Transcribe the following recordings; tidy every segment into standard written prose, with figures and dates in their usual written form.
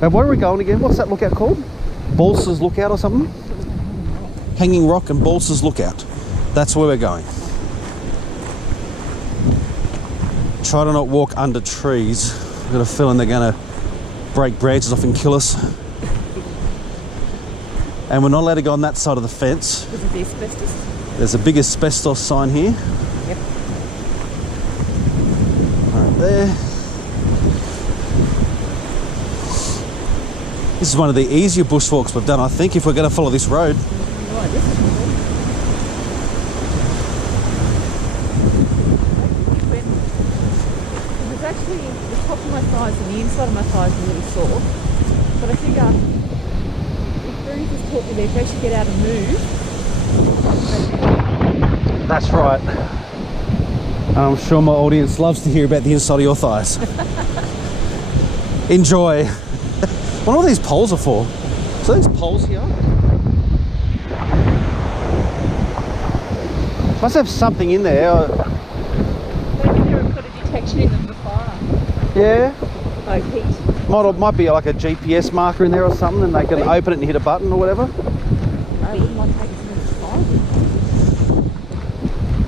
Now, where are we going again? What's that lookout called? Baltzer's Lookout or something? Hanging Rock and Baltzer's Lookout. That's where we're going. Try to not walk under trees. I've got a feeling they're going to break branches off and kill us. And we're not allowed to go on that side of the fence. Because of the asbestos. There's a big asbestos sign here. Yep. Right there. This is one of the easier bushwalks we've done, I think, if we're going to follow this road. Right, this is cool. It was actually the top of my thighs and the inside of my thighs were really sore. But I figure if bruises taught me that if you actually get out and move. That's right. I'm sure my audience loves to hear about the inside of your thighs. Enjoy. I wonder what these poles are for. So these poles here must have something in there. Maybe they've got a detection in them for fire. Yeah. Like heat. Might be like a GPS marker in there or something, and they can open it and hit a button or whatever.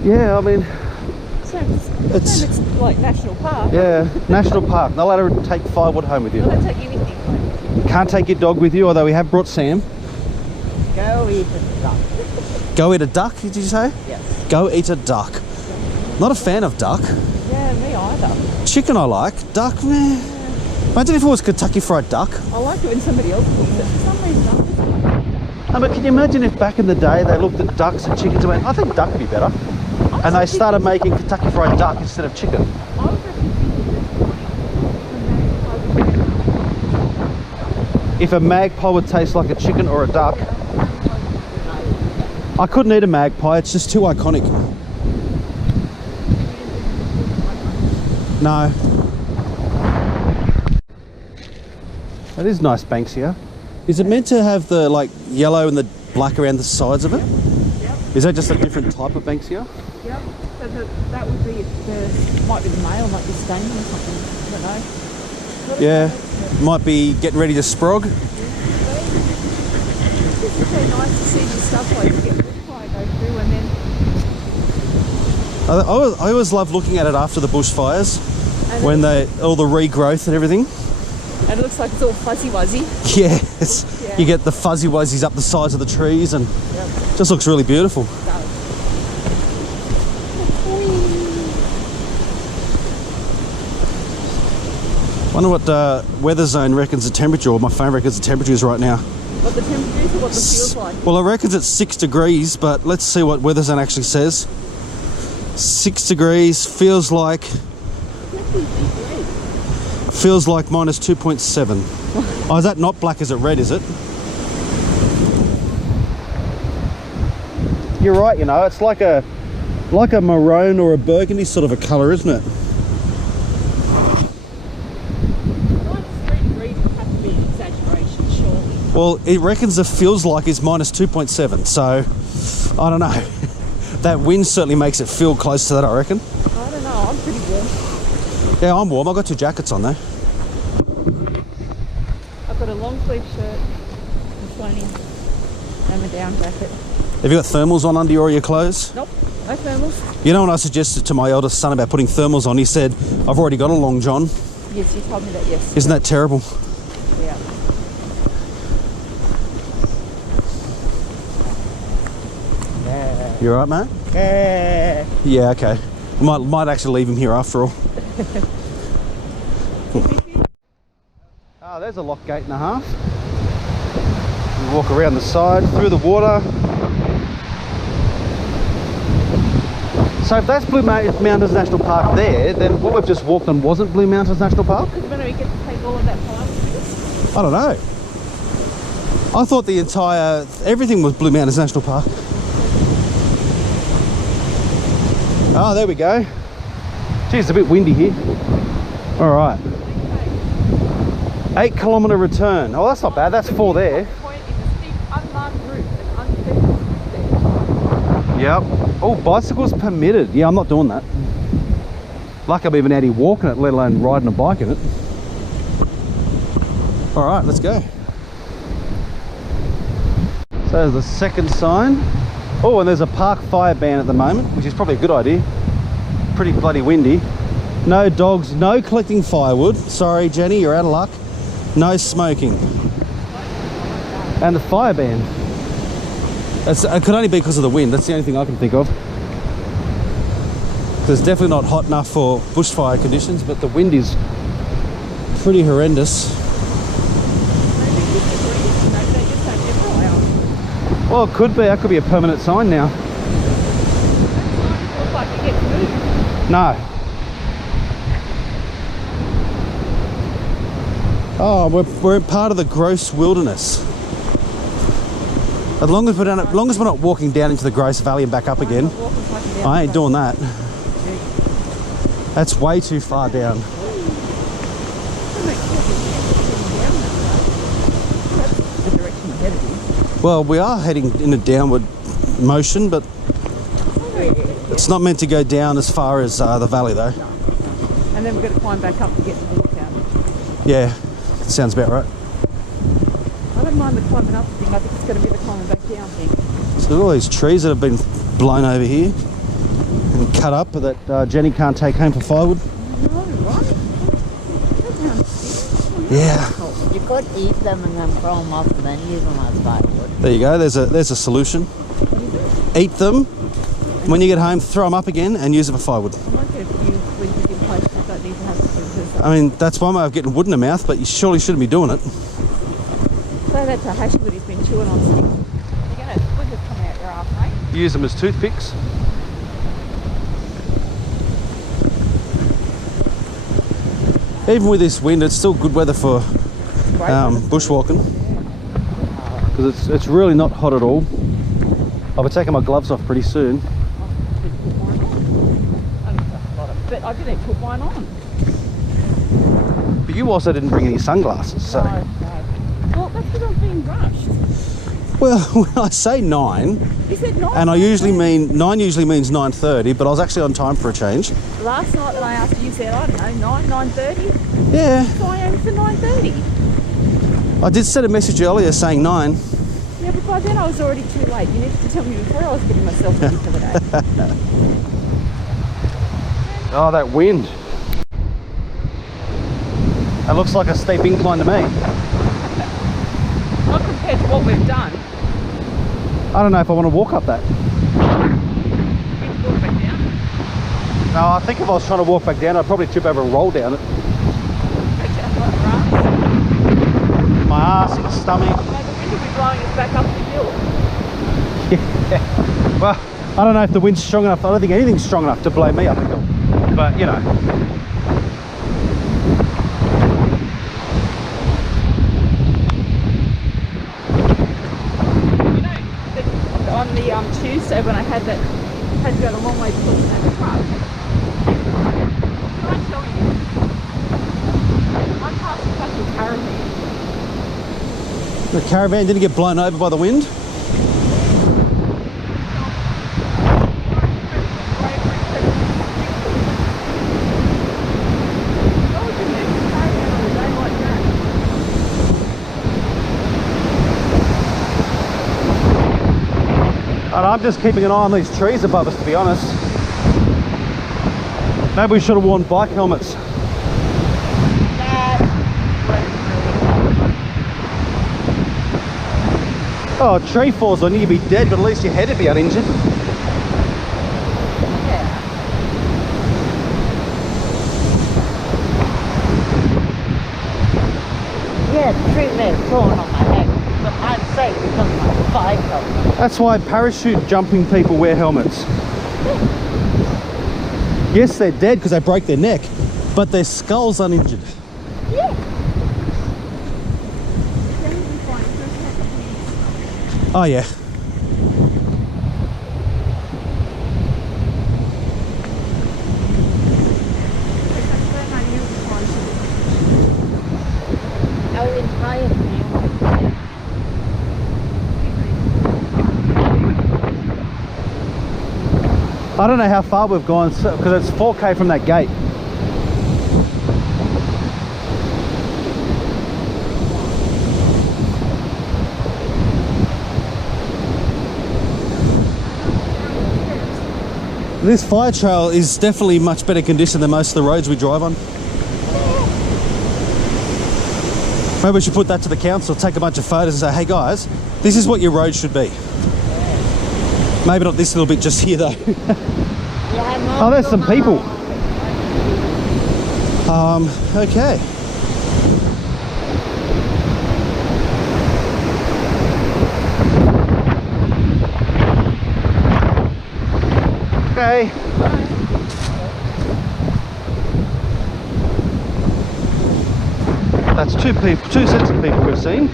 Yeah, I mean, it's like national park. Yeah, national park. Not allowed to take firewood home with you. Not take anything. Can't take your dog with you, although we have brought Sam. Go eat a duck. Go eat a duck, did you say? Yes. Go eat a duck. Not a fan of duck. Yeah, me either. Chicken I like. Duck, meh. Yeah. Imagine if it was Kentucky Fried Duck. I like it when somebody else cooks it. For some reason, but can you imagine if back in the day they looked at ducks and chickens and went, I think duck would be better. And they started making Kentucky Fried Duck instead of chicken. If a magpie would taste like a chicken or a duck. I couldn't eat a magpie, it's just too iconic. No. That is nice banks here. Is it meant to have the like yellow and the black around the sides of it? Yep. Is that just a different type of banks here? Yep. So that would be might be the male, might be staining or something. I don't know. Yeah. Might be getting ready to sprog. Yeah. It's so nice to see this stuff like you get bushfire go through and then. I always love looking at it after the bushfires, when all the regrowth and everything. And it looks like it's all fuzzy wuzzy. Yes. Yeah. You get the fuzzy wuzzies up the sides of the trees and it just looks really beautiful. It does. Wonder what weather zone reckons the temperature, or my phone reckons the temperature is right now. What the temperature is or what the feels like? Well, I reckon it's 6 degrees, but let's see what weather zone actually says. 6 degrees, feels like minus 2.7. Oh, is that not black? Is it red, is it? You're right, you know, it's like a maroon or a burgundy sort of a colour, isn't it? Well, it reckons the feels like is minus 2.7, so I don't know. That wind certainly makes it feel close to that, I reckon. I don't know, I'm pretty warm. Yeah, I'm warm. I've got 2 jackets on though. I've got a long sleeve shirt, a flannel, and a down jacket. Have you got thermals on under all your clothes? Nope, no thermals. You know when I suggested to my eldest son about putting thermals on, he said, I've already got a long john. Yes, you told me that, yes. Isn't that terrible? Yeah. You alright, mate? Yeah. Yeah, okay. Might actually leave him here after all. There's a lock gate and a half. We walk around the side, through the water. So if that's Blue Mountains National Park there, then what we've just walked on wasn't Blue Mountains National Park? Because when we get to take all of that fire with us? I don't know. I thought everything was Blue Mountains National Park. Oh, there we go. Geez, it's a bit windy here. All right. 8 kilometre return. Oh, that's not bad. That's 4 there. Yep. Oh, bicycles permitted. Yeah, I'm not doing that. Lucky I'm even out here walking it, let alone riding a bike in it. All right, let's go. So there's the second sign. Oh, and there's a park fire ban at the moment, which is probably a good idea. Pretty bloody windy. No dogs, no collecting firewood. Sorry, Jenny, you're out of luck. No smoking. And the fire ban. It could only be because of the wind. That's the only thing I can think of. It's definitely not hot enough for bushfire conditions, but the wind is pretty horrendous. Well, it could be. That could be a permanent sign now. Looks like it gets moved. No. Oh, we're in part of the gross wilderness. As long as we're not walking down into the Gross Valley and back up again, I ain't doing that. That's way too far down. Well, we are heading in a downward motion, but it's not meant to go down as far as the valley, though. And then we've got to climb back up to get to the lookout. Yeah, sounds about right. I don't mind the climbing up thing. I think it's going to be the climbing back down thing. So there's all these trees that have been blown over here and cut up that Jenny can't take home for firewood. No, right? Yeah. You could eat them and then throw them off and then use them as firewood. There you go. There's a solution. Eat them. When you get home, throw them up again and use them for firewood. I might get a few places in places that need to have to. I mean, that's one way of getting wood in the mouth, but you surely shouldn't be doing it. Say that to Hash that he's been chewing on sticks. You're going to splinters come out your ass, mate. Use them as toothpicks. Even with this wind, it's still good weather for bushwalking, because it's really not hot at all. I'll be taking my gloves off pretty soon. But I didn't put mine on. But you also didn't bring any sunglasses, so. No. Well, that's because I'm being rushed. Well, when I say 9, You said 9. and I usually mean 9 usually means 9:30, but I was actually on time for a change. Last night that I asked you, you said, I don't know, 9:30. Yeah, So I am for 9:30. I did send a message earlier saying 9. Yeah, but by then I was already too late. You needed to tell me before I was getting myself ready for the day. Oh, that wind. That looks like a steep incline to me. Not compared to what we've done. I don't know if I want to walk up that. You need to walk back down. No, I think if I was trying to walk back down, I'd probably trip over and roll down it. Back down like grass. My ass, my stomach. No, the wind will be blowing us back up the hill. Yeah. Well, I don't know if the wind's strong enough. I don't think anything's strong enough to blow me up the hill. But, you know. You know, on the Tuesday when I had to go a long way to look at the truck, can I tell you, I passed a fucking caravan. The caravan didn't get blown over by the wind. And I'm just keeping an eye on these trees above us, to be honest. Maybe we should have worn bike helmets. Oh, a tree falls on you, you'd be dead, but at least your head would be uninjured. Yeah, the tree may have fallen on my head, but I'm safe because of my bike helmet. That's why parachute jumping people wear helmets. Yes, they're dead because they broke their neck, but their skull's uninjured. Yeah. Oh yeah. Our entire family. I don't know how far we've gone because it's 4K from that gate. this fire trail is definitely much better condition than most of the roads we drive on. Maybe we should put that to the council, take a bunch of photos and say, hey guys, this is what your road should be. Maybe not this little bit just here though. Oh, there's some people. Okay. Okay. That's two sets of people we've seen.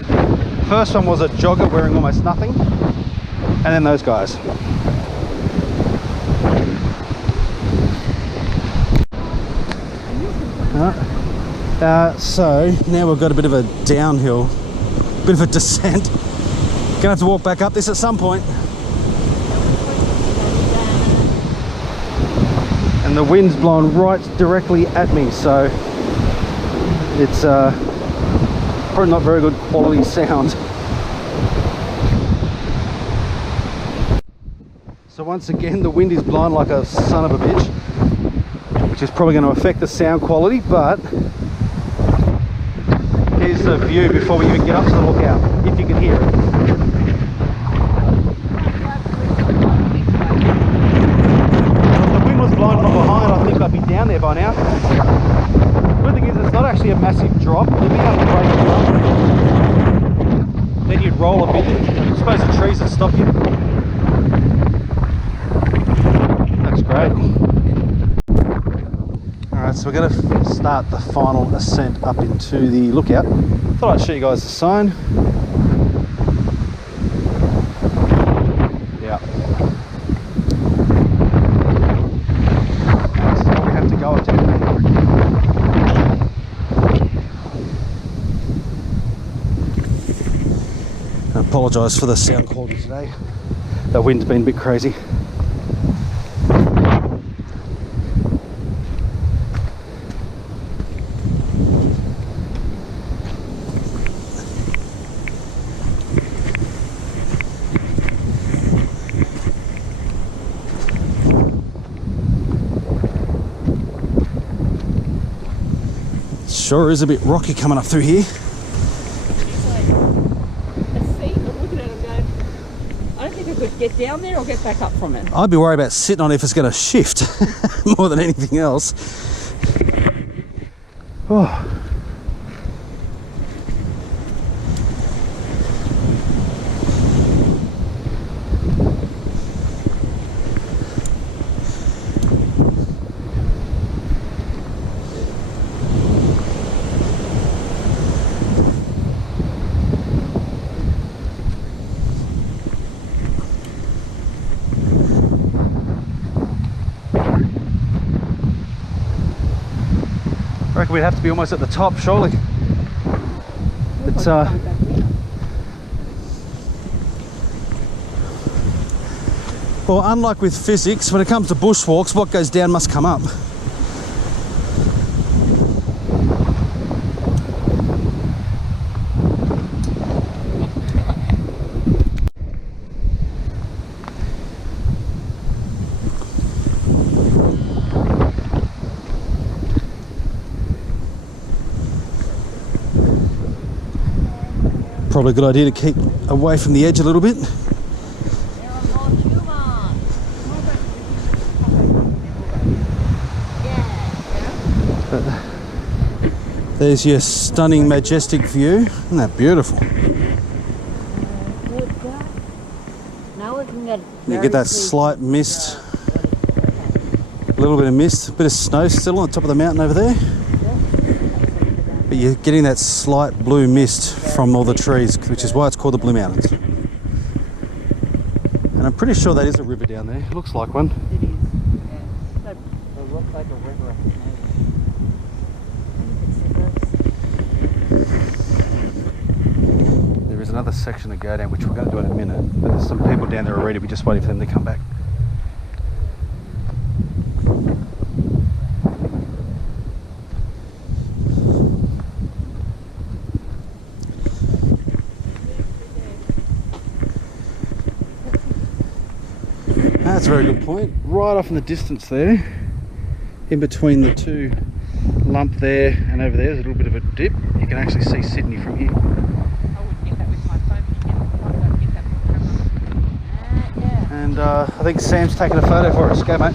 First one was a jogger wearing almost nothing, and then those guys. So now we've got a bit of a downhill, bit of a descent. Gonna have to walk back up this at some point. And the wind's blowing right directly at me, so it's probably not very good quality sound. So once again, the wind is blowing like a son of a bitch, which is probably going to affect the sound quality, but here's the view before we even get up to the lookout, if you can hear it. If the wind was blowing from behind, I think I'd be down there by now. The good thing is it's not actually a massive drop. You'd be able to break it up. Then you'd roll a bit. I suppose the trees would stop you. That's great. Alright, so we're going to start the final ascent up into the lookout. Thought I'd show you guys the sign. Yeah. That's what we have to go up to. I apologise for the sound quality today. The wind's been a bit crazy. Sure is a bit rocky coming up through here. I don't think I could get down there or get back up from it. I'd be worried about sitting on it if it's going to shift more than anything else. Oh. I reckon we'd have to be almost at the top, surely. It's well, unlike with physics, when it comes to bushwalks, what goes down must come up. Probably a good idea to keep away from the edge a little bit. There's your stunning, majestic view. Isn't that beautiful? You get that slight mist, a little bit of mist, a bit of snow still on the top of the mountain over there. But you're getting that slight blue mist from all the trees, which is why it's called the Blue Mountains. And I'm pretty sure that is a river down there. It looks like one. It is, yeah. It looks like a river. There is another section to go down, which we're going to do in a minute. But there's some people down there already. We're just waiting for them to come back. That's a very good point. Right off in the distance there, in between the two lump there and over there, there's a little bit of a dip. You can actually see Sydney from here. I wouldn't get that with my phone, but you probably don't get that with the camera. Yeah. And I think Sam's taking a photo for us. Go, mate.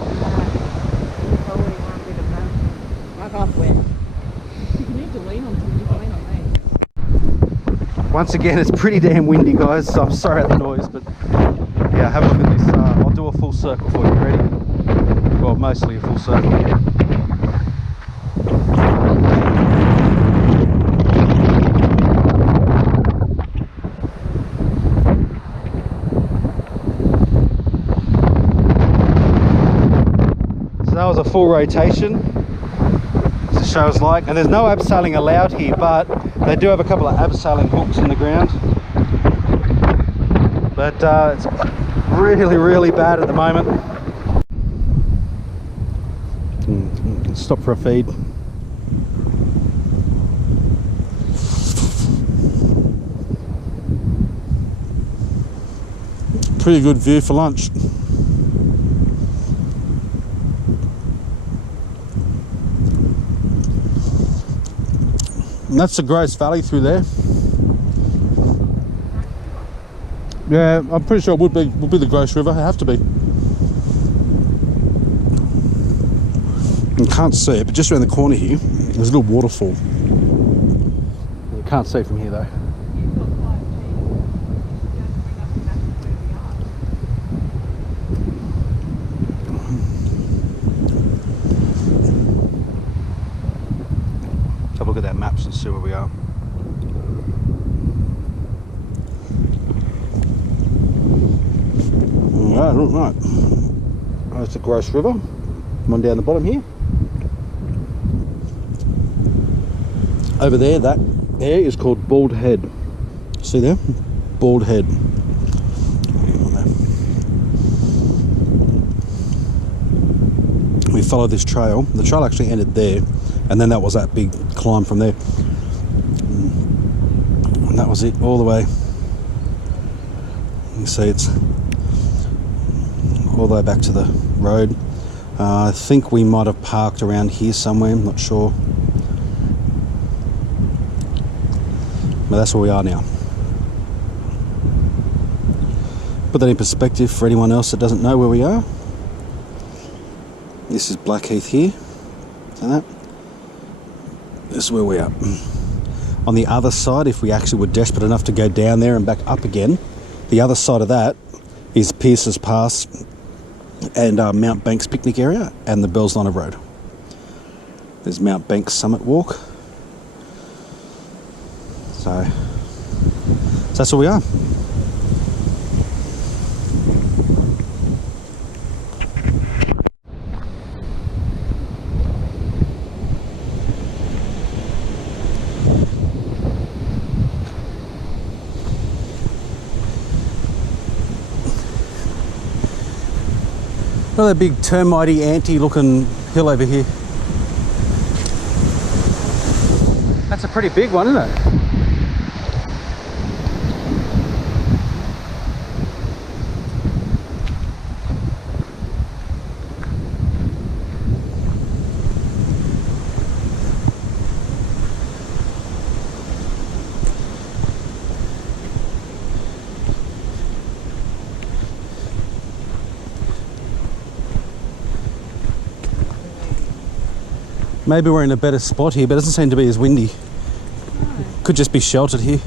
Probably want a bit of fun. Fuck off with. You need to lean on something, you can lean on me. Once again, it's pretty damn windy, guys, so I'm sorry about the noise, but yeah, have a look at this. I'll do a full circle for you. Ready? Well, mostly a full circle. So that was a full rotation. As the show's like, and there's no abseiling allowed here, but they do have a couple of abseiling hooks in the ground. But it's really bad at the moment. Stop for a feed. Pretty good view for lunch. And that's the Gross Valley through there. Yeah, I'm pretty sure it would be the Gross River. It have to be. You can't see it, but just around the corner here, there's a little waterfall. You can't see it from here though. Let's have a look at our maps and see where we are. Right. There's the Gross River. Come on down the bottom here. Over there, that there is called Bald Head. See there? Bald Head. We followed this trail. The trail actually ended there, and then that was that big climb from there. And that was it all the way. You see it's all the way back to the road. I think we might have parked around here somewhere, I'm not sure. But that's where we are now. Put that in perspective for anyone else that doesn't know where we are. This is Blackheath here. See that? This is where we are. On the other side, if we actually were desperate enough to go down there and back up again, the other side of that is Pierce's Pass and Mount Banks picnic area and the Bellsliner Road. There's Mount Banks Summit Walk. So that's where we are. Another big termitey anti looking hill over here. That's a pretty big one, isn't it? Maybe we're in a better spot here, but it doesn't seem to be as windy. No. Could just be sheltered here.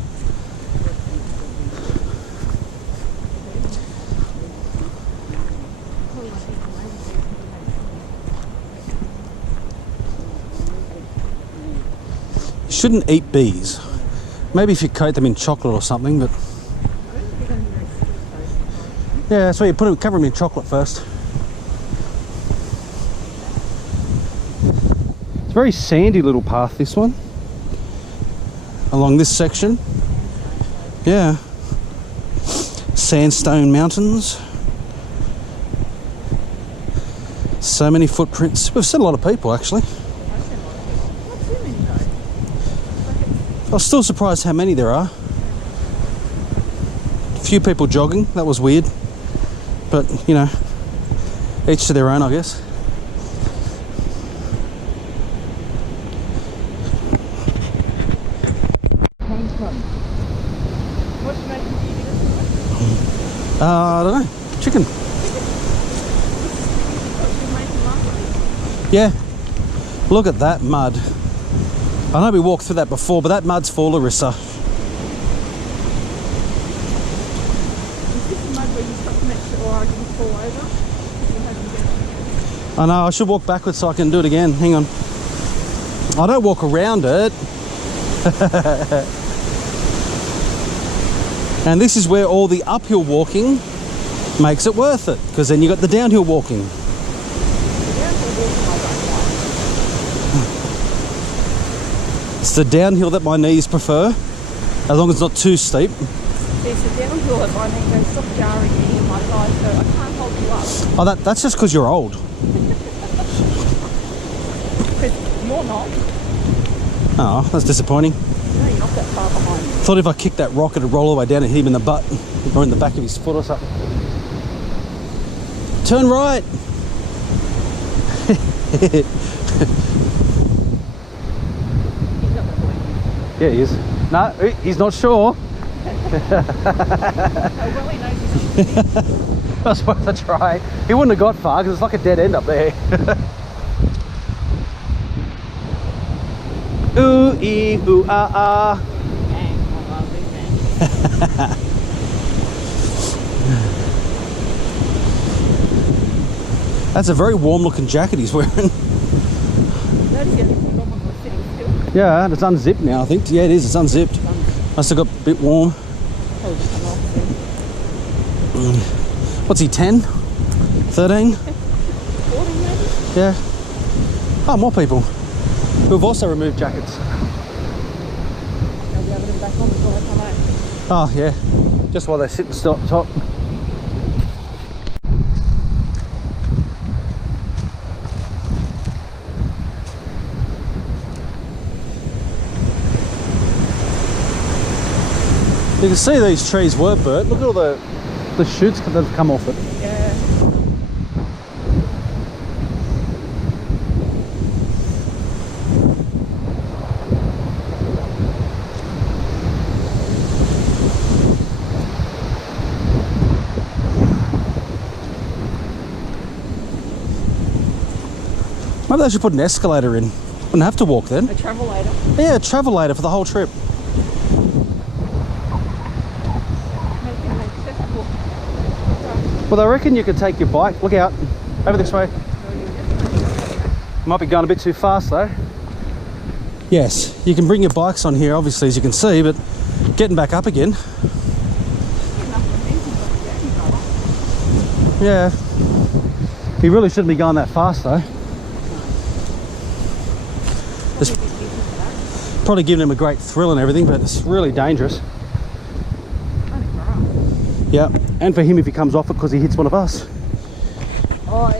You shouldn't eat bees. Maybe if you coat them in chocolate or something, but... yeah, that's why you cover them in chocolate first. Very sandy little path, this one, along this section. Yeah, sandstone mountains, so many footprints. We've seen a lot of people actually. I was still surprised how many there are. A few people jogging, that was weird, but you know, Each to their own, I guess. What's the making you do? I don't know. Chicken. What's Yeah. Look at that mud. I know we walked through that before, but that mud's for Larissa. Is this the mud where you stop next to or I can fall over? I know, I should walk backwards so I can do it again. Hang on. I don't walk around it. And this is where all the uphill walking makes it worth it, because then you got the downhill walking. It's the downhill that my knees prefer, as long as it's not too steep. There's a downhill at my knee goes, stop jarring me in my thighs, so I can't hold you up. Oh, that's just because you're old. Because you're not. Oh, that's disappointing. No, you're not that far behind. Thought if I kicked that rock, it'd roll all the way down and hit him in the butt, or in the back of his foot or something. Turn right. Yeah, he is. No, he's not sure. Oh, well, he knows he's not. I was worth a try. He wouldn't have got far because it's like a dead end up there. Ooh, ee, ooh, ah, ah. That's a very warm looking jacket he's wearing. That is the only thing I'm not sitting still. Yeah, and it's unzipped now, I think. Yeah, it is. It's unzipped. Must have got a bit warm. Probably just come off then. What's he, 10? 13? 14 maybe? Yeah. Oh, more people who've also removed jackets. They'll be having them back on before I come out. Oh, yeah. Just while they're sitting still up top. You can see these trees were burnt. Look at all the shoots that have come off it. Yeah. Maybe they should put an escalator in. Wouldn't have to walk then. A travel later. Yeah, a travelator for the whole trip. Make it accessible. Well, I reckon you could take your bike. Look out. Over this way. Might be going a bit too fast though. Yes, you can bring your bikes on here, obviously, as you can see, but getting back up again. Yeah. He really shouldn't be going that fast though. It's probably giving him a great thrill and everything, but it's really dangerous. Yeah, and for him if he comes off it because he hits one of us. Oh,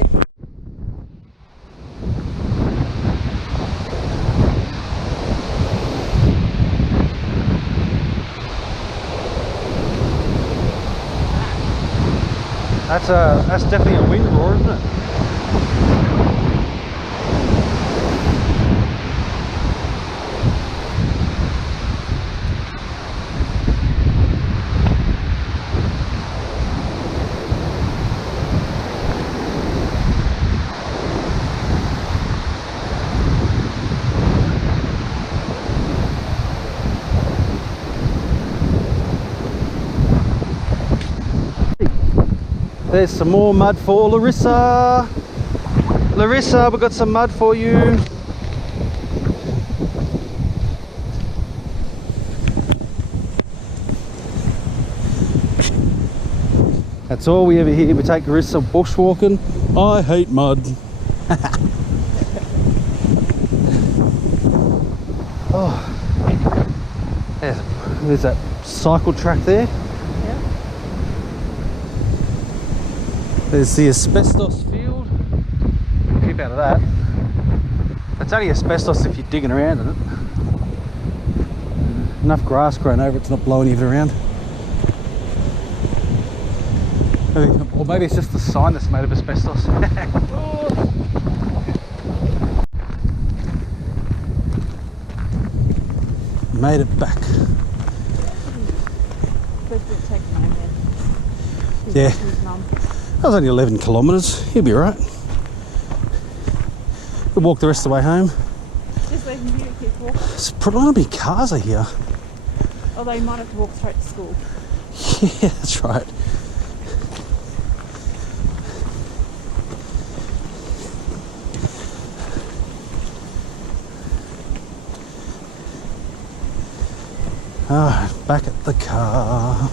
That's definitely a wind roar, isn't it? There's some more mud for Larissa. Larissa, we've got some mud for you. That's all we ever hear. We take Larissa bushwalking. I hate mud. Oh, there's that cycle track there. There's the asbestos field. Keep out of that. It's only asbestos if you're digging around in it. Enough grass growing over it to not blow any of it around. Or maybe it's just the sign that's made of asbestos. Made it back. Yeah. That was only 11 kilometres. He'll be right. We'll walk the rest of the way home. Just letting you keep walking. It's probably be cars are here. Although you might have to walk straight to school. Yeah, that's right. Ah, back at the car.